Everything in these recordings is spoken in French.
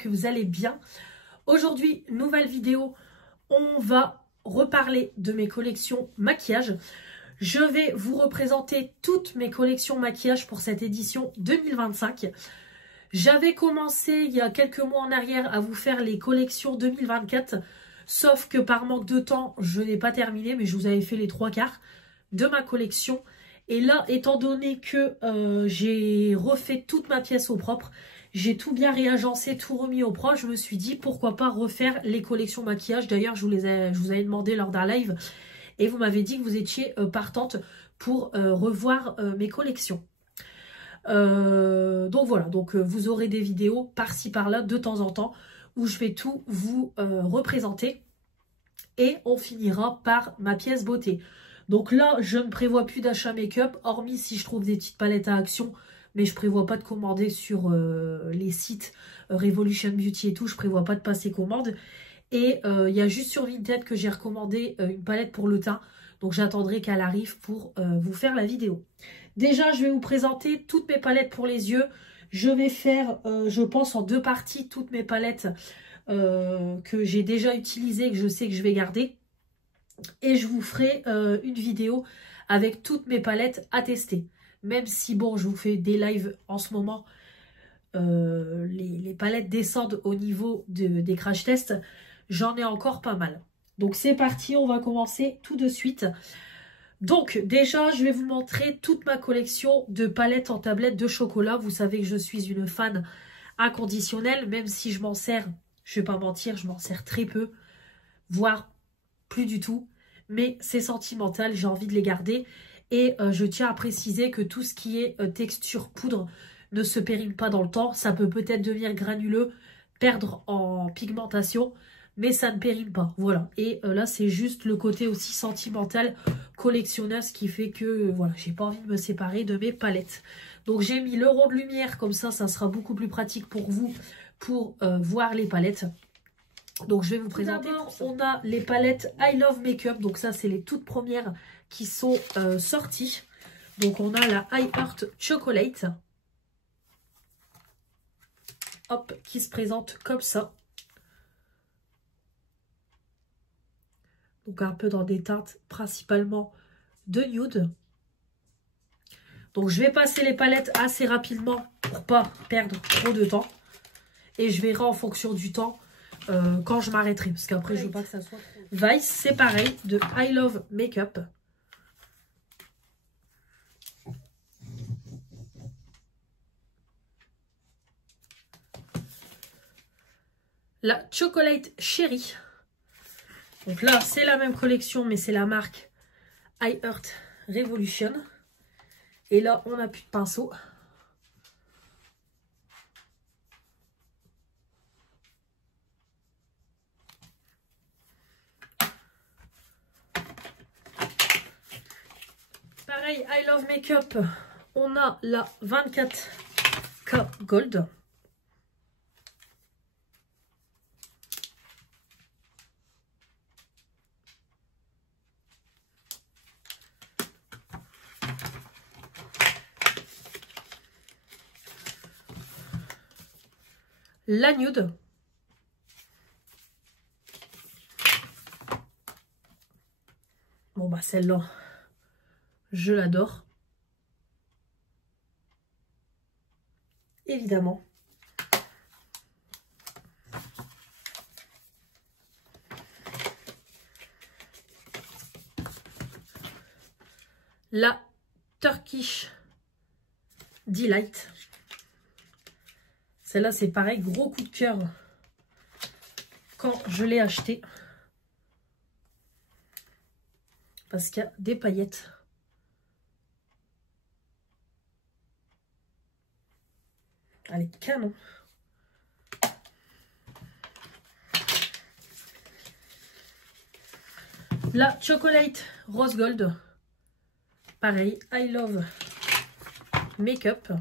que vous allez bien. Aujourd'hui, nouvelle vidéo, on va reparler de mes collections maquillage. Je vais vous représenter toutes mes collections maquillage pour cette édition 2025. J'avais commencé il y a quelques mois en arrière à vous faire les collections 2024, sauf que par manque de temps, je n'ai pas terminé, mais je vous avais fait les 3/4 de ma collection. Et là, étant donné que j'ai refait toute ma pièce au propre, j'ai tout bien réagencé, tout remis au propre, je me suis dit pourquoi pas refaire les collections maquillage. D'ailleurs, je vous avais demandé lors d'un live et vous m'avez dit que vous étiez partante pour revoir mes collections. Donc voilà, vous aurez des vidéos par-ci par-là de temps en temps où je vais tout vous représenter et on finira par ma pièce beauté. Donc là, je ne prévois plus d'achat make-up, hormis si je trouve des petites palettes à Action, mais je prévois pas de commander sur les sites Revolution Beauty et tout, je prévois pas de passer commande. Et il y a juste sur Vinted que j'ai recommandé une palette pour le teint, donc j'attendrai qu'elle arrive pour vous faire la vidéo. Déjà, je vais vous présenter toutes mes palettes pour les yeux. Je vais faire, je pense, en 2 parties, toutes mes palettes que j'ai déjà utilisées et que je sais que je vais garder. Et je vous ferai une vidéo avec toutes mes palettes à tester. Même si, bon, je vous fais des lives en ce moment, les palettes descendent au niveau des crash tests. J'en ai encore pas mal. Donc c'est parti, on va commencer tout de suite. Donc déjà, je vais vous montrer toute ma collection de palettes en tablette de chocolat. Vous savez que je suis une fan inconditionnelle, même si je m'en sers, je ne vais pas mentir, je m'en sers très peu, voire plus du tout. Mais c'est sentimental, j'ai envie de les garder. Et je tiens à préciser que tout ce qui est texture poudre ne se périme pas dans le temps. Ça peut peut-être devenir granuleux, perdre en pigmentation, mais ça ne périme pas. Voilà. Et là, c'est juste le côté aussi sentimental, collectionneuse, qui fait que voilà, j'ai pas envie de me séparer de mes palettes. Donc j'ai mis le rond de lumière, comme ça sera beaucoup plus pratique pour vous pour voir les palettes. Donc je vais vous présenter. D'abord, on a les palettes I Love Makeup. Donc ça, c'est les toutes premières qui sont sorties. Donc on a la I Heart Chocolate. Hop, qui se présente comme ça. Donc un peu dans des teintes principalement de nude. Donc je vais passer les palettes assez rapidement pour pas perdre trop de temps. Et je verrai en fonction du temps quand je m'arrêterai. Parce qu'après je veux pas que ça soit trop... Vice, c'est pareil, de I Love Makeup. La Chocolate Cherry. Donc là, c'est la même collection, mais c'est la marque I Heart Revolution. Et là, on n'a plus de pinceau. Pareil, I Love Makeup. On a la 24K Gold. La nude. Bon bah celle-là, je l'adore. Évidemment. La Turkish Delight. Celle-là, c'est pareil, gros coup de cœur quand je l'ai acheté. Parce qu'il y a des paillettes. Elle est canon. La Chocolate Rose Gold. Pareil, I Love Makeup.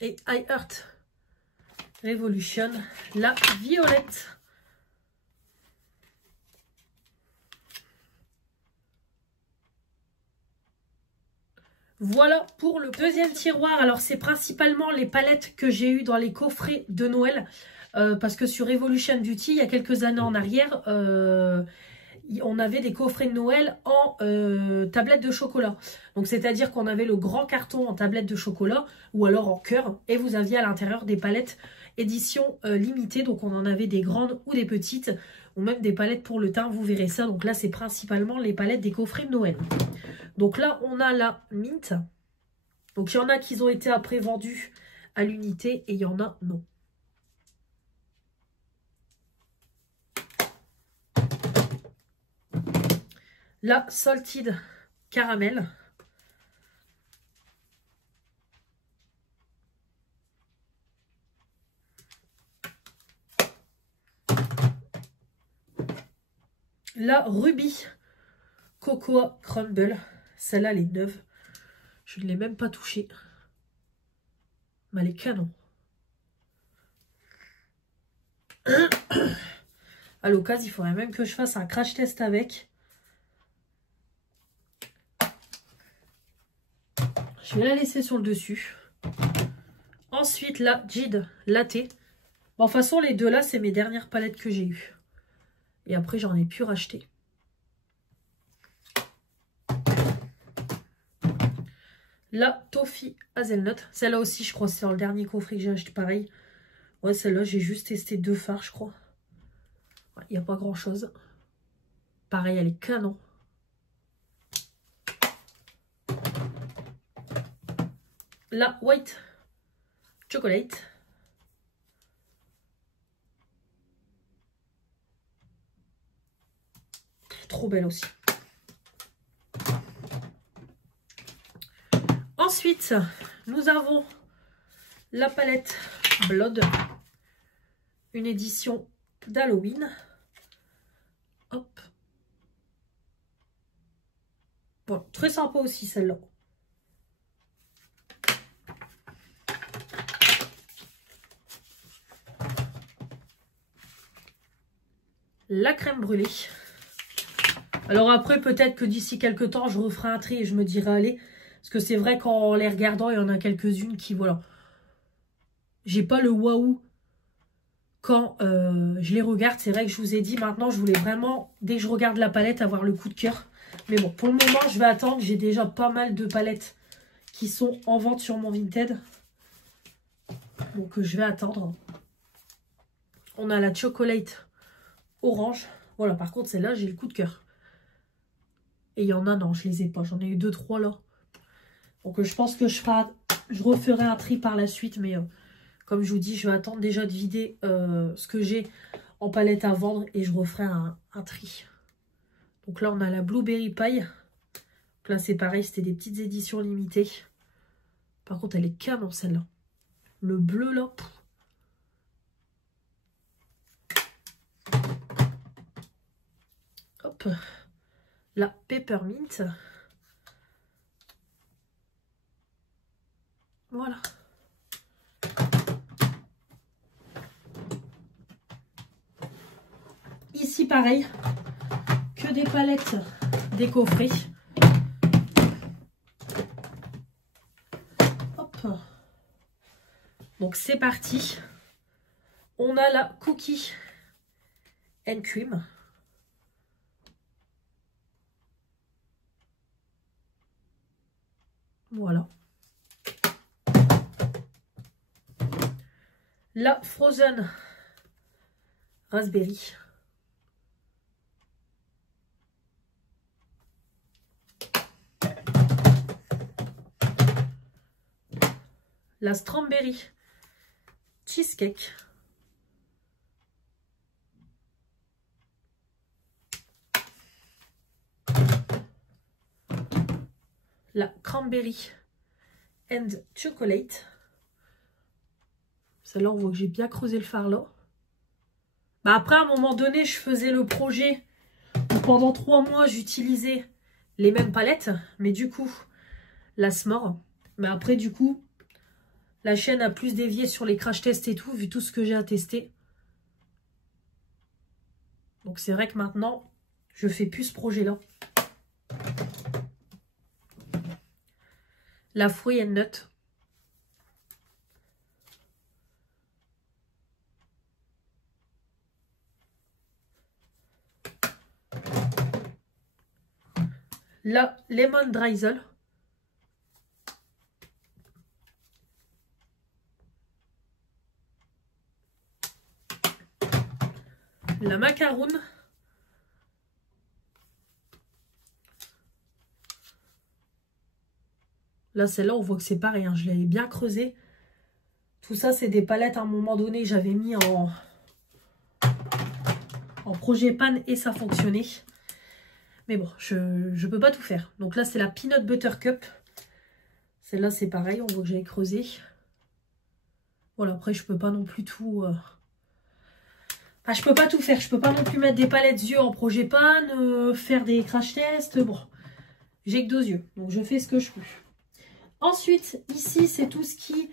Et I Heart Revolution, la violette. Voilà pour le deuxième tiroir. Alors, c'est principalement les palettes que j'ai eues dans les coffrets de Noël. Parce que sur Revolution Beauty, il y a quelques années en arrière, on avait des coffrets de Noël en tablette de chocolat. Donc, c'est-à-dire qu'on avait le grand carton en tablette de chocolat ou alors en cœur. Et vous aviez à l'intérieur des palettes édition limitée. Donc, on en avait des grandes ou des petites ou même des palettes pour le teint. Vous verrez ça. Donc là, c'est principalement les palettes des coffrets de Noël. Donc là, on a la Mint. Donc, il y en a qui ont été après vendus à l'unité et il y en a non. La Salted Caramel. La Ruby Cocoa Crumble. Celle-là, elle est neuve. Je ne l'ai même pas touchée. Mais elle est canon. À l'occasion, il faudrait même que je fasse un crash test avec. Je vais la laisser sur le dessus. Ensuite, la Jade Latte. Bon, de toute façon, les deux là, c'est mes dernières palettes que j'ai eues. Et après, j'en ai pu racheter. La Toffee Hazelnut. Celle-là aussi, je crois, c'est dans le dernier coffret que j'ai acheté pareil. Ouais, celle-là, j'ai juste testé 2 fards, je crois. Il n'y a pas grand-chose. Pareil, elle est canon. La White Chocolate. Trop belle aussi. Ensuite, nous avons la palette Blood. Une édition d'Halloween. Hop. Bon, très sympa aussi celle-là. La crème brûlée. Alors après, peut-être que d'ici quelques temps, je referai un tri et je me dirai allez. Parce que c'est vrai qu'en les regardant, il y en a quelques-unes qui, voilà. J'ai pas le waouh quand je les regarde. C'est vrai que je vous ai dit, maintenant, je voulais vraiment, dès que je regarde la palette, avoir le coup de cœur. Mais bon, pour le moment, je vais attendre. J'ai déjà pas mal de palettes qui sont en vente sur mon Vinted. Donc, je vais attendre. On a la Chocolate Orange. Voilà, par contre, celle-là, j'ai le coup de cœur. Et il y en a, non, je les ai pas. J'en ai eu 2-3 là. Donc, je pense que je referai un tri par la suite. Mais comme je vous dis, je vais attendre déjà de vider ce que j'ai en palette à vendre. Et je referai un tri. Donc là, on a la Blueberry Pie. Donc là, c'est pareil, c'était des petites éditions limitées. Par contre, elle est canon, celle-là. Le bleu, là. Hop. La Peppermint. Voilà. Ici, pareil. Que des palettes, des coffrets. Hop. Donc, c'est parti. On a la Cookie and Cream. Voilà. La Frozen Raspberry. La Strawberry Cheesecake. La Cranberry and Chocolate. Celle-là, on voit que j'ai bien creusé le fard là. Bah après, à un moment donné, je faisais le projet où pendant 3 mois, j'utilisais les mêmes palettes. Mais du coup, la S'more. Mais après, du coup, La chaîne a plus dévié sur les crash tests et tout, vu tout ce que j'ai à tester. Donc c'est vrai que maintenant, je fais plus ce projet-là. La fruit and nut. La lemon drizzle. La macaroon. Là, celle-là, on voit que c'est pareil, hein, je l'avais bien creusé. Tout ça, c'est des palettes à un moment donné que j'avais mis en projet pan et ça fonctionnait. Mais bon, je ne peux pas tout faire. Donc là, c'est la peanut butter cup. Celle-là, c'est pareil, on voit que j'avais creusé. Voilà, après, je peux pas non plus tout... je peux pas tout faire. Je peux pas non plus mettre des palettes yeux en projet pan, faire des crash tests. Bon, j'ai que 2 yeux, donc je fais ce que je peux. Ensuite, ici, c'est tout ce qui...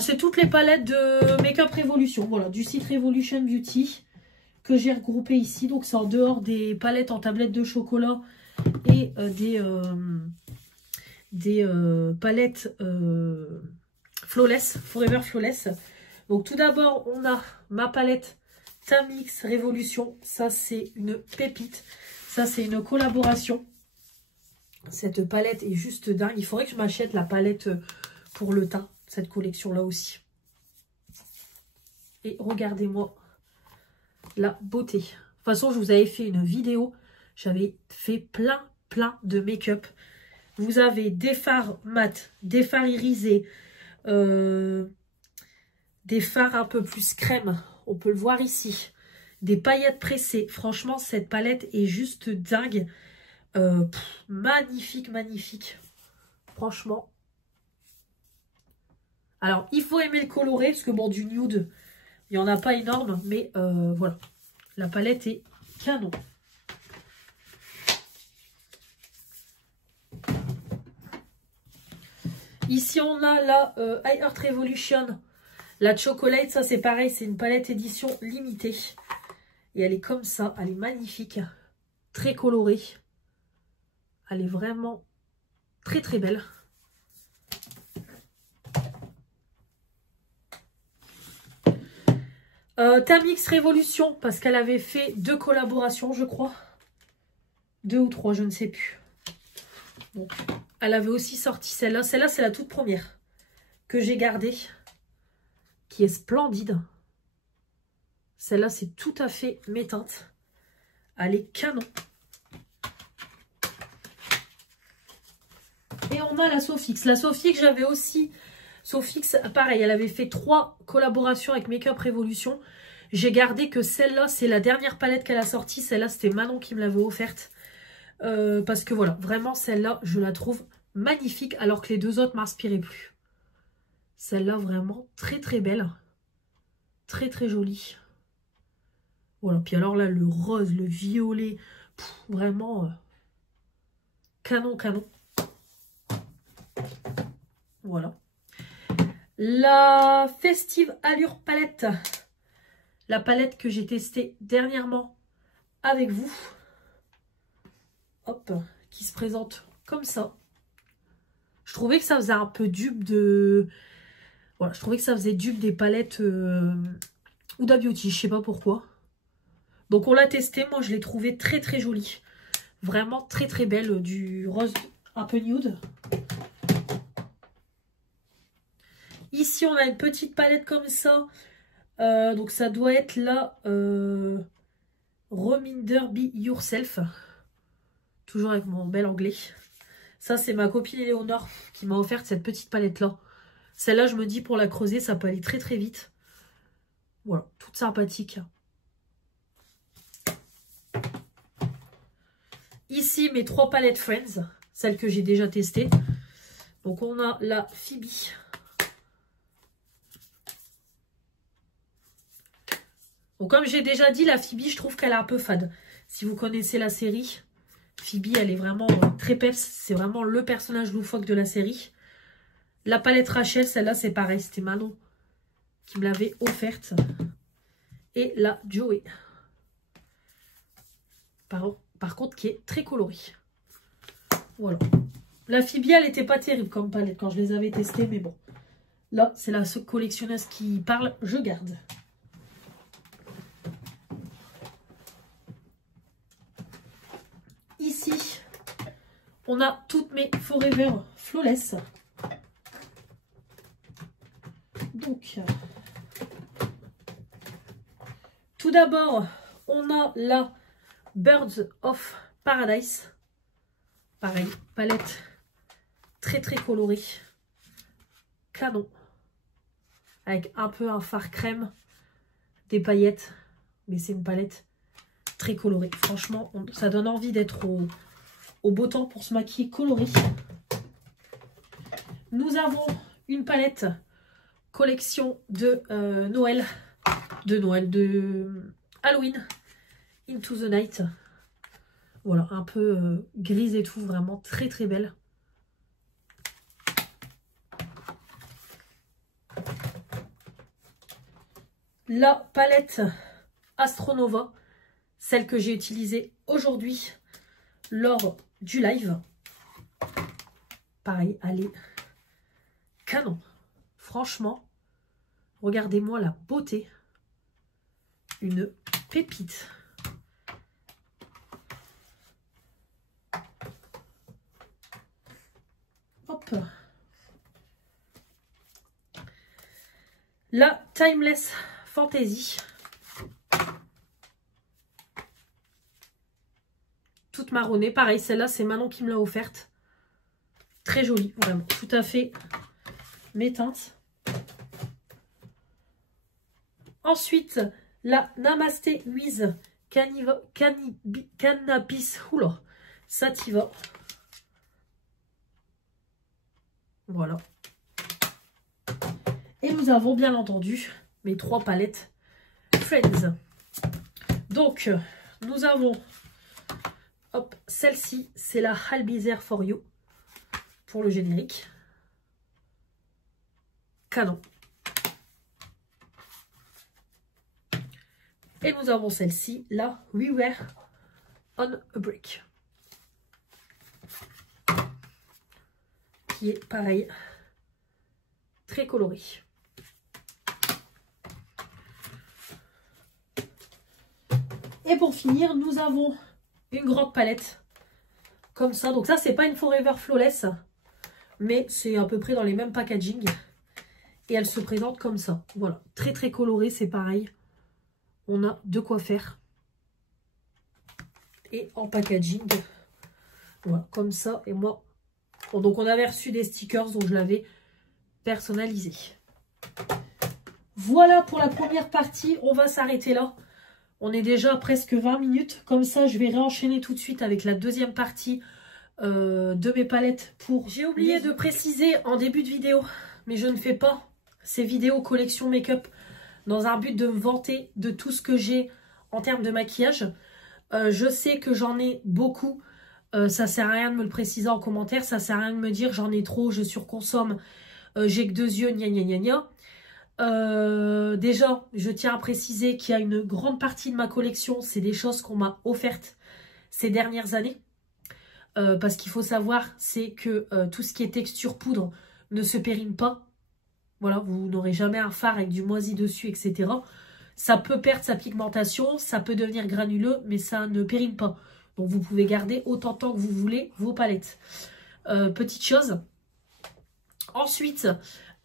c'est toutes les palettes de Makeup Revolution. Voilà, du site Revolution Beauty que j'ai regroupé ici. Donc, c'est en dehors des palettes en tablette de chocolat et des palettes Flawless, Forever Flawless. Donc, tout d'abord, on a ma palette Tamix Revolution. Ça, c'est une pépite. Ça, c'est une collaboration. Cette palette est juste dingue. Il faudrait que je m'achète la palette pour le teint. Cette collection-là aussi. Et regardez-moi la beauté. De toute façon, je vous avais fait une vidéo. J'avais fait plein de make-up. Vous avez des fards mat, des fards irisés, des fards un peu plus crème. On peut le voir ici. Des paillettes pressées. Franchement, cette palette est juste dingue. Magnifique, magnifique. Franchement. Alors, il faut aimer le coloré, parce que bon, du nude, il n'y en a pas énorme, mais voilà. La palette est canon. Ici, on a la I Heart Revolution. La Chocolate, ça c'est pareil, c'est une palette édition limitée. Et elle est comme ça, elle est magnifique. Très colorée. Elle est vraiment très belle. Tamix Revolution, parce qu'elle avait fait 2 collaborations, je crois. 2 ou 3, je ne sais plus. Donc, elle avait aussi sorti celle-là. Celle-là, c'est la toute première que j'ai gardée. Qui est splendide. Celle-là, c'est tout à fait mes teintes. Elle est canon. Et on a la Sofix. La Sofix, j'avais aussi... Sofix, pareil, elle avait fait 3 collaborations avec Makeup Revolution. J'ai gardé que celle-là, c'est la dernière palette qu'elle a sortie. Celle-là, c'était Manon qui me l'avait offerte. Parce que voilà, vraiment, celle-là, je la trouve magnifique. Alors que les 2 autres ne m'inspiraient plus. Celle-là, vraiment très belle. Très jolie. Voilà, puis alors là, le rose, le violet. Vraiment, canon. Voilà. La Festive Allure Palette. La palette que j'ai testée dernièrement avec vous. Hop, qui se présente comme ça. Je trouvais que ça faisait un peu dupe de... Voilà, je trouvais que ça faisait dupe des palettes Huda Beauty, je sais pas pourquoi. Donc on l'a testé, moi je l'ai trouvé très jolie. Vraiment très belle, du rose un peu nude. Ici, on a une petite palette comme ça. Donc, ça doit être la Reminder Be Yourself. Toujours avec mon bel anglais. Ça, c'est ma copine Éléonore qui m'a offert cette petite palette-là. Celle-là, je me dis, pour la creuser, ça peut aller très vite. Voilà, toute sympathique. Ici, mes 3 palettes Friends. Celles que j'ai déjà testées. Donc, on a la Phoebe. Donc, comme j'ai déjà dit, la Phoebe, je trouve qu'elle est un peu fade. Si vous connaissez la série, Phoebe, elle est vraiment très peps. C'est vraiment le personnage loufoque de la série. La palette Rachel, celle-là, c'est pareil. C'était Manon qui me l'avait offerte. Et la Joey. Par contre, qui est très colorée. Voilà. La Phoebe, elle n'était pas terrible comme palette quand je les avais testées. Mais bon. Là, c'est la collectionneuse qui parle. Je garde. Ici, on a toutes mes Forever Flawless. Donc, tout d'abord, on a la Birds of Paradise. Pareil, palette très très colorée. Canon. Avec un peu un fard crème, des paillettes. Mais c'est une palette très colorée. Franchement, ça donne envie d'être au beau temps pour se maquiller coloré. Nous avons une palette collection de Noël, de Halloween, Into the Night. Voilà, un peu grise et tout, vraiment très très belle. La palette Astronova, celle que j'ai utilisée aujourd'hui lors du live. Pareil, elle est canon. Franchement, regardez-moi la beauté. Une pépite. Hop. La Timeless Fantasy. Toute marronnée. Pareil, celle-là, c'est Manon qui me l'a offerte. Très jolie, vraiment. Tout à fait mes teintes. Ensuite, la Namasté Wiz Cannabis Oula, Sativa. Voilà. Et nous avons bien entendu mes 3 palettes Friends. Donc, nous avons hop, celle-ci, c'est la Albizer for You pour le générique. Canon. Et nous avons celle-ci, la We Were on a Break. Qui est pareil, très colorée. Et pour finir, nous avons une grande palette comme ça. Donc ça, c'est pas une Forever Flawless, mais c'est à peu près dans les mêmes packaging. Et elle se présente comme ça. Voilà, très très colorée, c'est pareil. On a de quoi faire. Et en packaging, voilà, comme ça. Et moi, bon, donc on avait reçu des stickers, donc je l'avais personnalisé. Voilà pour la première partie. On va s'arrêter là. On est déjà à presque 20 minutes. Comme ça, je vais réenchaîner tout de suite avec la deuxième partie de mes palettes. J'ai oublié de préciser en début de vidéo, mais je ne fais pas ces vidéos collection make-up dans un but de me vanter de tout ce que j'ai en termes de maquillage. Je sais que j'en ai beaucoup. Ça sert à rien de me le préciser en commentaire. Ça sert à rien de me dire j'en ai trop, je surconsomme, j'ai que 2 yeux, gna gna gna gna. Déjà, je tiens à préciser qu'il y a une grande partie de ma collection, c'est des choses qu'on m'a offertes ces dernières années. Parce qu'il faut savoir, c'est que tout ce qui est texture poudre ne se périme pas. Voilà, vous n'aurez jamais un fard avec du moisi dessus, etc. Ça peut perdre sa pigmentation, ça peut devenir granuleux, mais ça ne périme pas. Donc vous pouvez garder autant de temps que vous voulez vos palettes. Petite chose. Ensuite,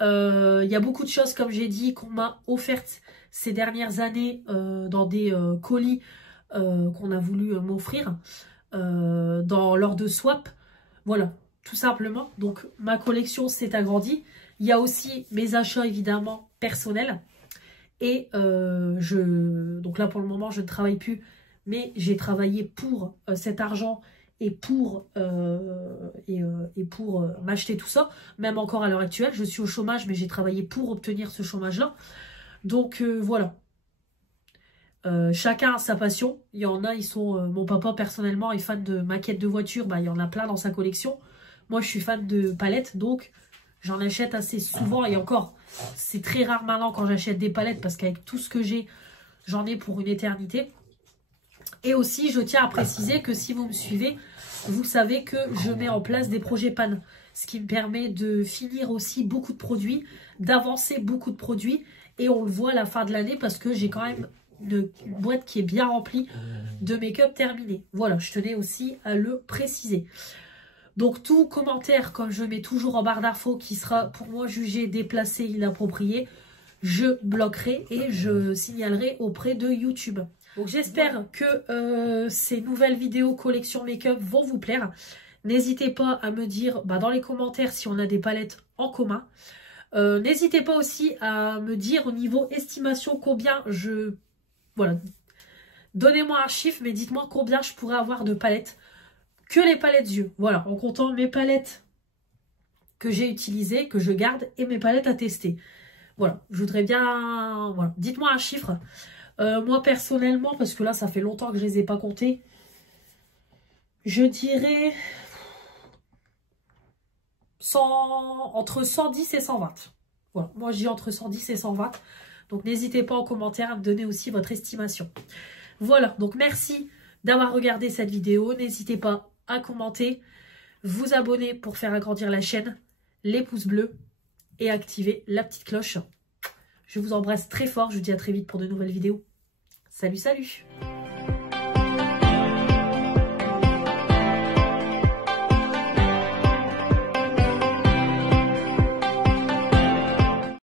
il y a beaucoup de choses, comme j'ai dit, qu'on m'a offertes ces dernières années dans des colis qu'on a voulu m'offrir lors de swap. Voilà, tout simplement. Donc ma collection s'est agrandie. Il y a aussi mes achats évidemment personnels. Et donc là pour le moment je ne travaille plus. Mais j'ai travaillé pour cet argent et pour m'acheter tout ça. Même encore à l'heure actuelle, je suis au chômage, mais j'ai travaillé pour obtenir ce chômage-là. Donc voilà. Chacun a sa passion. Il y en a, ils sont... mon papa, personnellement, est fan de maquettes de voitures. Bah, il y en a plein dans sa collection. Moi, je suis fan de palettes, donc J'en achète assez souvent et encore, c'est très rare maintenant quand j'achète des palettes parce qu'avec tout ce que j'ai, j'en ai pour une éternité. Et aussi, je tiens à préciser que si vous me suivez, vous savez que je mets en place des projets panne. Ce qui me permet de finir aussi beaucoup de produits, d'avancer beaucoup de produits. Et on le voit à la fin de l'année parce que j'ai quand même une boîte qui est bien remplie de make-up terminé. Voilà, je tenais aussi à le préciser. Donc tout commentaire, comme je mets toujours en barre d'infos, qui sera pour moi jugé déplacé, inapproprié, je bloquerai et je signalerai auprès de YouTube. Donc j'espère que ces nouvelles vidéos collection make-up vont vous plaire. N'hésitez pas à me dire dans les commentaires si on a des palettes en commun. N'hésitez pas aussi à me dire au niveau estimation combien je... Voilà. Donnez-moi un chiffre, mais dites-moi combien je pourrais avoir de palettes. Que les palettes yeux. Voilà, en comptant mes palettes que j'ai utilisées, que je garde, et mes palettes à tester. Voilà, je voudrais bien... Voilà, dites-moi un chiffre. Moi, personnellement, parce que là, ça fait longtemps que je ne les ai pas comptés, je dirais entre 110 et 120. Voilà, moi, je dis entre 110 et 120. Donc, n'hésitez pas en commentaire à me donner aussi votre estimation. Voilà, donc merci d'avoir regardé cette vidéo. N'hésitez pas à commenter, vous abonner pour faire agrandir la chaîne, les pouces bleus et activer la petite cloche. Je vous embrasse très fort, je vous dis à très vite pour de nouvelles vidéos. Salut, salut!